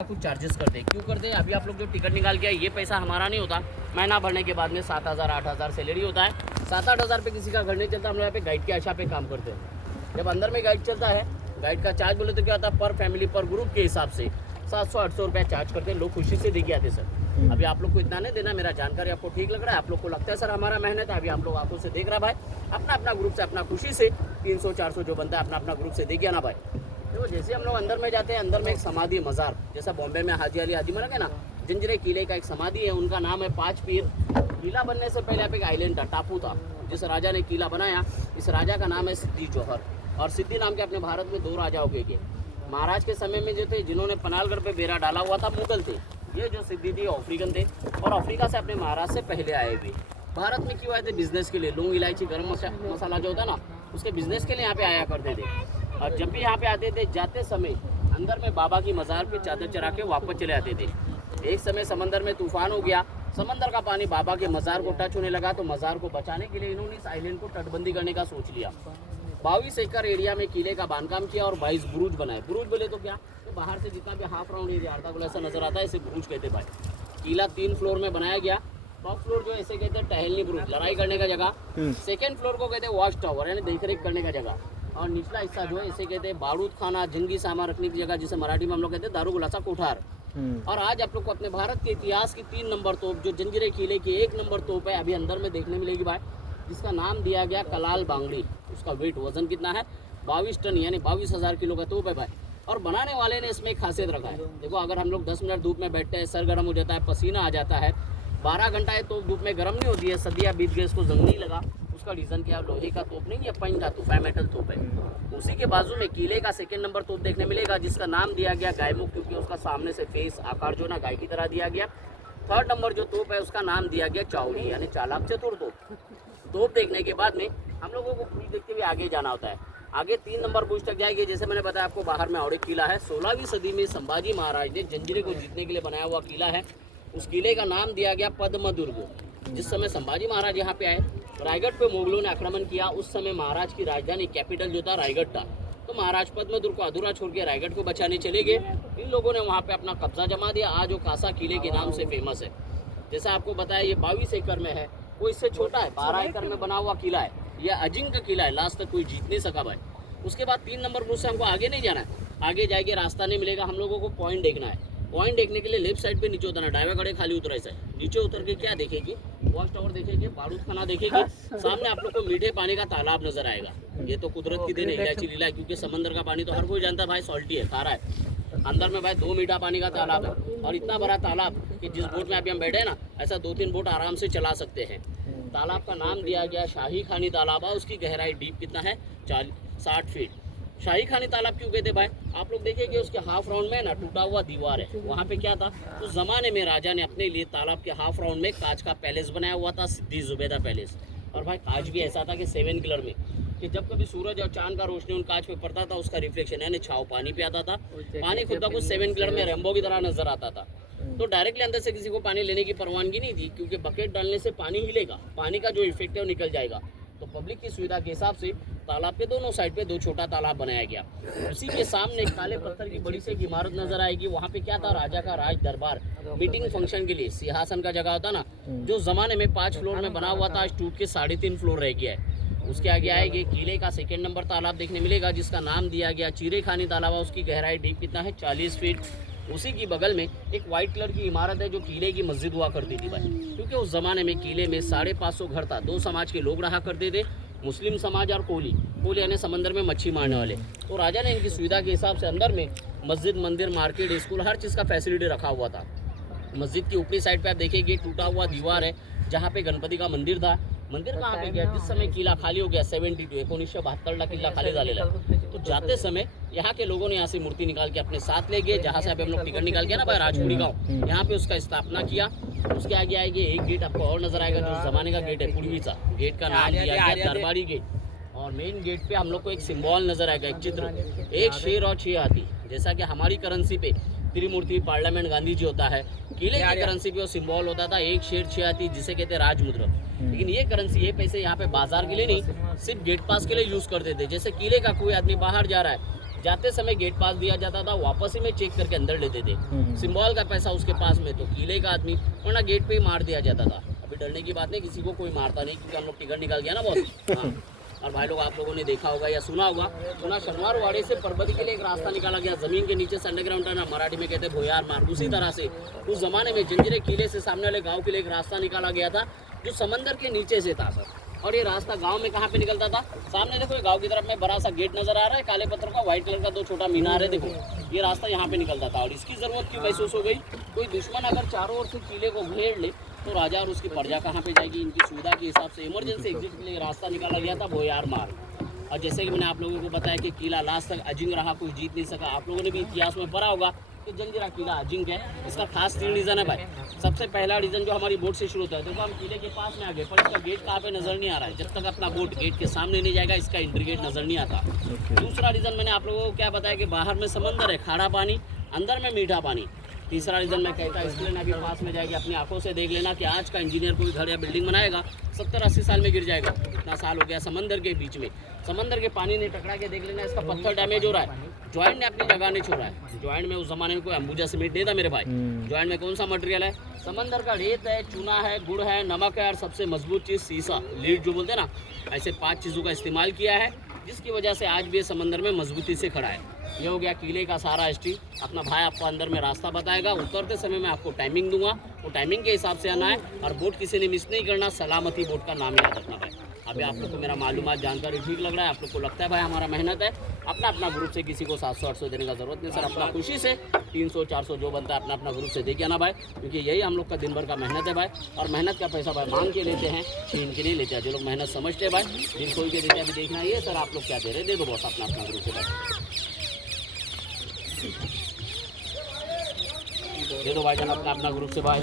कुछ चार्जेस करते हैं। क्यों करते हैं? अभी आप लोग जो टिकट निकाल के आए, ये पैसा हमारा नहीं होता। महीना भरने के बाद में 7,000 8,000 सैलरी होता है। 7-8 हज़ार पे किसी का घर नहीं चलता। हम लोग यहाँ पे गाइड के आशा पे काम करते हैं। जब अंदर में गाइड चलता है, गाइड का चार्ज बोले तो क्या होता है, पर फैमिली पर ग्रुप के हिसाब से 700-800 रुपये चार्ज करते हैं। लोग खुशी से दे के आते सर। अभी आप लोग को इतना नहीं देना, मेरा जानकारी आपको ठीक लग रहा है, आप लोग को लगता है सर हमारा मेहनत है। अभी आप लोग आंखों से देख रहा है भाई, अपना अपना ग्रुप से अपना खुशी से 300-400 जो बनता है अपना अपना ग्रुप से दे गया ना भाई। देखो जैसे हम लोग अंदर में जाते हैं, अंदर में एक समाधि मज़ार, जैसा बॉम्बे में हाजी अली हाजी मरग है ना, जंजीरे किले का एक समाधि है, उनका नाम है पाँच पीर। किला बनने से पहले यहाँ पे एक आइलैंड था, टापू था, जिस राजा ने किला बनाया, इस राजा का नाम है सिद्दी जौहर। और सिद्दी नाम के अपने भारत में 2 राजा हो गए। महाराज के समय में जो थे, जिन्होंने पनालगढ़ पे बेड़ा डाला हुआ था, मुगल थे। ये जो सिद्दी थी अफ्रीकन थे, और अफ्रीका से अपने महाराज से पहले आए भी। भारत में क्यों आए थे? बिजनेस के लिए। लौंग इलायची गर्म मसाला जो होता है ना, उसके बिजनेस के लिए यहाँ पे आया करते थे। और जब भी यहाँ पे आते थे, जाते समय अंदर में बाबा की मज़ार पे चादर चढ़ा के वापस चले आते थे। एक समय समंदर में तूफान हो गया, समंदर का पानी बाबा के मज़ार को टच होने लगा, तो मज़ार को बचाने के लिए इन्होंने इस आइलैंड को तटबंदी करने का सोच लिया। 22 एकड़ एरिया में किले का बांधकाम किया और 22 बुरुज बनाए। बुरुज बोले तो क्या, तो बाहर से जितना भी हाफ राउंड एरिया अर्धा गोला ऐसा नजर आता है, इसे बुरुज कहते भाई। किला 3 फ्लोर में बनाया गया। टॉप फ्लोर जो ऐसे कहते हैं टहलनी बुरुज, लड़ाई करने का जगह। सेकेंड फ्लोर को कहते हैं वॉच टावर, यानी देख रेख करने का जगह। और निचला हिस्सा जो है इसे कहते हैं बारूद खाना, जंगी सामान रखने की जगह, जिसे मराठी में हम लोग कहते हैं दारू गुलासा कोठार। और आज आप लोग को अपने भारत के इतिहास की 3 नंबर तोप, जो जंजीरे किले की 1 नंबर तोप है, अभी अंदर में देखने मिलेगी भाई, जिसका नाम दिया गया कलाल बांगड़ी। उसका वेट वजन कितना है? 22 टन, यानी 22,000 किलो का तोप है भाई। और बनाने वाले ने इसमें एक खासियत रखा है। देखो अगर हम लोग 10 मिनट धूप में बैठते हैं, सर गर्म हो जाता है, पसीना आ जाता है, 12 घंटा ये तोप धूप में गर्म नहीं होती है, सदिया बीत गए, इसको जंग नहीं लगा। उसका रीज़न क्या? लोहे का तोप नहीं है, पंच धातु मेटल तोप है। उसी के बाजू में किले का 2nd नंबर तोप देखने मिलेगा, जिसका नाम दिया गया गायमुख, क्योंकि उसका सामने से फेस आकार जो ना गाय की तरह दिया गया। 3rd नंबर जो तोप है उसका नाम दिया गया चावड़ी, यानी चालाक चतुर तोप। तोप देखने के बाद में हम लोगों को बुर्ज देखते हुए आगे जाना होता है। आगे 3 नंबर बुर्ज तक जाएंगे। जैसे मैंने बताया आपको, बाहर में औड़े किला है, 16वीं सदी में संभाजी महाराज ने जंजीरे को जीतने के लिए बनाया हुआ किला है। उस किले का नाम दिया गया पद्म दुर्ग। जिस समय संभाजी महाराज यहाँ पे आए, रायगढ़ पे मुगलों ने आक्रमण किया। उस समय महाराज की राजधानी कैपिटल जो था रायगढ़ था, तो महाराज पद्म दुर्ग को अधूरा छोड़ के रायगढ़ को बचाने चले गए। इन लोगों ने वहाँ पे अपना कब्जा जमा दिया। आज वो कासा किले के नाम से फेमस है। जैसा आपको बताया, ये 22 एकड़ में है, वो इससे छोटा है, 12 एकड़ में बना हुआ किला है। यह अजिंक्य किला है, लास्ट तक कोई जीत नहीं सका भाई। उसके बाद 3 नंबर बुर्ज से हमको आगे नहीं जाना है, आगे जाएंगे रास्ता नहीं मिलेगा, हम लोगों को पॉइंट देखना है। पॉइंट देखने के लिए लेफ्ट साइड पे नीचे उतरना, ड्राइवर गाड़ी खाली उतरा है। नीचे उतर के क्या देखेगी? वॉच टावर देखेंगे, बारूद खाना देखेंगे, सामने आप लोग को मीठे पानी का तालाब नजर आएगा। ये तो कुदरत की देन इलायची लीला है, क्योंकि समंदर का पानी तो हर कोई जानता है भाई, सॉल्टी है, खारा है। अंदर में भाई 2 मीठा पानी का तालाब है, और इतना बड़ा तालाब कि जिस बोट में अभी हम बैठे हैं ना, ऐसा 2-3 बोट आराम से चला सकते हैं। तालाब का नाम दिया गया शाही खानी तालाब है। उसकी गहराई डीप कितना है? 60 फीट। शाही खानी तालाब क्यों कहते भाई? आप लोग देखेंगे उसके हाफ राउंड में ना टूटा हुआ दीवार है। वहाँ पे क्या था, उस जमाने में राजा ने अपने लिए तालाब के हाफ राउंड में कांच का पैलेस बनाया हुआ था, सिद्दी जुबैदा पैलेस। और भाई कांच भी ऐसा था कि 7 कलर में, कि जब कभी सूरज और चांद का रोशनी उन कांच पे पड़ता था, उसका रिफ्लेक्शन यानी छाव पानी पे आता था। पानी खुद का कुछ 7 कलर में रेम्बो की तरह नजर आता था। तो डायरेक्टली अंदर से किसी को पानी लेने की परवानगी नहीं थी, क्योंकि बकेट डालने से पानी हिलेगा, पानी का जो इफेक्ट है वो निकल जाएगा। तो पब्लिक की सुविधा के हिसाब से तालाब के दोनों साइड पे 2 छोटा तालाब बनाया गया। उसी के सामने काले पत्थर की बड़ी सी एक इमारत नजर आएगी। वहाँ पे क्या था? राजा का राज दरबार, मीटिंग फंक्शन के लिए सिंहासन का जगह होता ना, जो जमाने में 5 फ्लोर में बना हुआ था, आज टूट के 3.5 फ्लोर रह गया है। उसके आगे आएगी, किले का 2nd नंबर तालाब देखने मिलेगा, जिसका नाम दिया गया चीरे खानी तालाब है। उसकी गहराई डीप कितना है? 40 फीट। उसी की बगल में एक वाइट कलर की इमारत है, जो किले की मस्जिद हुआ करती थी भाई, क्योंकि उस जमाने में किले में 550 घर था। 2 समाज के लोग रहा करते थे, मुस्लिम समाज और कोली यानी समंदर में मच्छी मारने वाले। तो राजा ने इनकी सुविधा के हिसाब से अंदर में मस्जिद, मंदिर, मार्केट, स्कूल, हर चीज़ का फैसिलिटी रखा हुआ था। मस्जिद की ऊपरी साइड पे आप देखेंगे टूटा हुआ दीवार है, जहाँ पे गणपति का मंदिर था। मंदिर कहाँ पे गया? जिस समय किला खाली हो गया, 1972 किला खाली झालेला। तो जाते समय यहाँ के लोगों ने यहाँ से मूर्ति निकाल के अपने साथ ले गए, जहाँ से अभी हम लोग टिकट निकाल के ना भाई राजपुरी गाँव, यहाँ पे उसका स्थापना किया। उसके आगे आएगी एक गेट आपको और नजर आएगा, जो जमाने का गेट है, पूर्वीचा। गेट का नाम दिया गया दरबारी गेट। और मेन गेट पे हम लोग को एक सिंबल नजर आएगा, एक चित्र, एक शेर और 6 हाथी। जैसा कि हमारी करेंसी पे त्रिमूर्ति, पार्लियामेंट, गांधी जी होता है, किले की करेंसी पे वो सिंबल होता था, 1 शेर 6 हाथी, जिसे कहते हैं राजमुद्रा। लेकिन ये करेंसी, ये पैसे यहाँ पे बाजार के लिए नहीं, सिर्फ गेट पास के लिए यूज करते थे। जैसे किले का कोई आदमी बाहर जा रहा है, जाते समय गेट पास दिया जाता था, वापस ही में चेक करके अंदर लेते थे। सिंबल का पैसा उसके पास में तो किले का आदमी, वरना गेट पे ही मार दिया जाता था। अभी डरने की बात नहीं, किसी को कोई मारता नहीं, क्योंकि हम लोग टिकट निकाल गया ना बहुत। हाँ। और भाई लोग आप लोगों ने देखा होगा या सुना होगा, तो शनिवार वाड़े से परबती के लिए एक रास्ता निकाला गया, जमीन के नीचे से अंडरग्राउंड था ना, मराठी में कहते भोयार मार्ग। उसी तरह से उस जमाने में जंजीरे किले से सामने वाले गाँव के लिए एक रास्ता निकाला गया था, जो समंदर के नीचे से था सर। और ये रास्ता गांव में कहाँ पे निकलता था, सामने देखो गांव की तरफ में बड़ा सा गेट नजर आ रहा है, काले पत्थर का, व्हाइट कलर का 2 छोटा मीनार है, देखो ये रास्ता यहाँ पे निकलता था। और इसकी जरूरत क्यों महसूस हो गई, कोई दुश्मन अगर चारों ओर से किले को घेर ले तो राजा और उसकी प्रजा कहाँ पे जाएगी, इनकी सुविधा के हिसाब से इमरजेंसी एग्जिट के लिए रास्ता निकाला गया था भोयार मार्ग। और जैसे कि मैंने आप लोगों को बताया कि किला लास्ट तक अजिंग रहा, कोई जीत नहीं सका। आप लोगों ने भी इतिहास में पढ़ा होगा कि जंजीरा किला अजिंक है। इसका खास 3 रीज़न है भाई। सबसे पहला रीज़न जो हमारी बोट से शुरू होता है, देखो हम किले के पास में आ गए, पर इसका गेट कहाँ पे नज़र नहीं आ रहा है। जब तक अपना बोट गेट के सामने नहीं जाएगा, इसका एंट्री गेट नज़र नहीं आता। दूसरा रीज़न मैंने आप लोगों को क्या बताया कि बाहर में समंदर है, खारा पानी, अंदर में मीठा पानी। तीसरा रीज़न मैं कहता इसलिए ना कि पास में जाएगी, अपनी आंखों से देख लेना कि आज का इंजीनियर कोई घर या बिल्डिंग बनाएगा 70-80 साल में गिर जाएगा। इतना साल हो गया समंदर के बीच में, समंदर के पानी ने टकरा के देख लेना, इसका पत्थर डैमेज हो रहा है, जॉइंट ने अपनी जगह नहीं छोड़ा है। जॉइंट में उस जमाने में कोई अंबुजा सीमेंट नहीं था मेरे भाई। जॉइंट में कौन सा मटेरियल है, समंदर का रेत है, चूना है, गुड़ है, नमक है, और सबसे मजबूत चीज़ सीसा, लीड जो बोलते हैं ना, ऐसे 5 चीज़ों का इस्तेमाल किया है, जिसकी वजह से आज भी समंदर में मजबूती से खड़ा है। ये हो गया किले का सारा हिस्ट्री। अपना भाई आपको अंदर में रास्ता बताएगा, उतरते समय मैं आपको टाइमिंग दूंगा, वो टाइमिंग के हिसाब से आना है, और बोट किसी ने मिस नहीं करना, सलामती बोट का नाम याद रखना भाई। अभी आप लोग को मेरा मालूमात जानकारी ठीक लग रहा है, आप लोग को लगता है भाई हमारा मेहनत है, अपना अपना ग्रुप से किसी को 700-800 देने का जरूरत नहीं सर, अपना खुशी से 300-400 जो बनता है अपना अपना ग्रुप से दे के आना भाई, क्योंकि यही हम लोग का दिन भर का मेहनत है भाई। और मेहनत का पैसा भाई मांग के लेते हैं, छीन के नहीं लेते हैं। जो लोग मेहनत समझते हैं भाई, दिल खोल के देते हैं। अभी देखना ये सर आप लोग क्या दे रहे हैं, दे दो बस अपना अपना ग्रुप से भाई, दे दो भाई जान अपना अपना ग्रुप से भाई।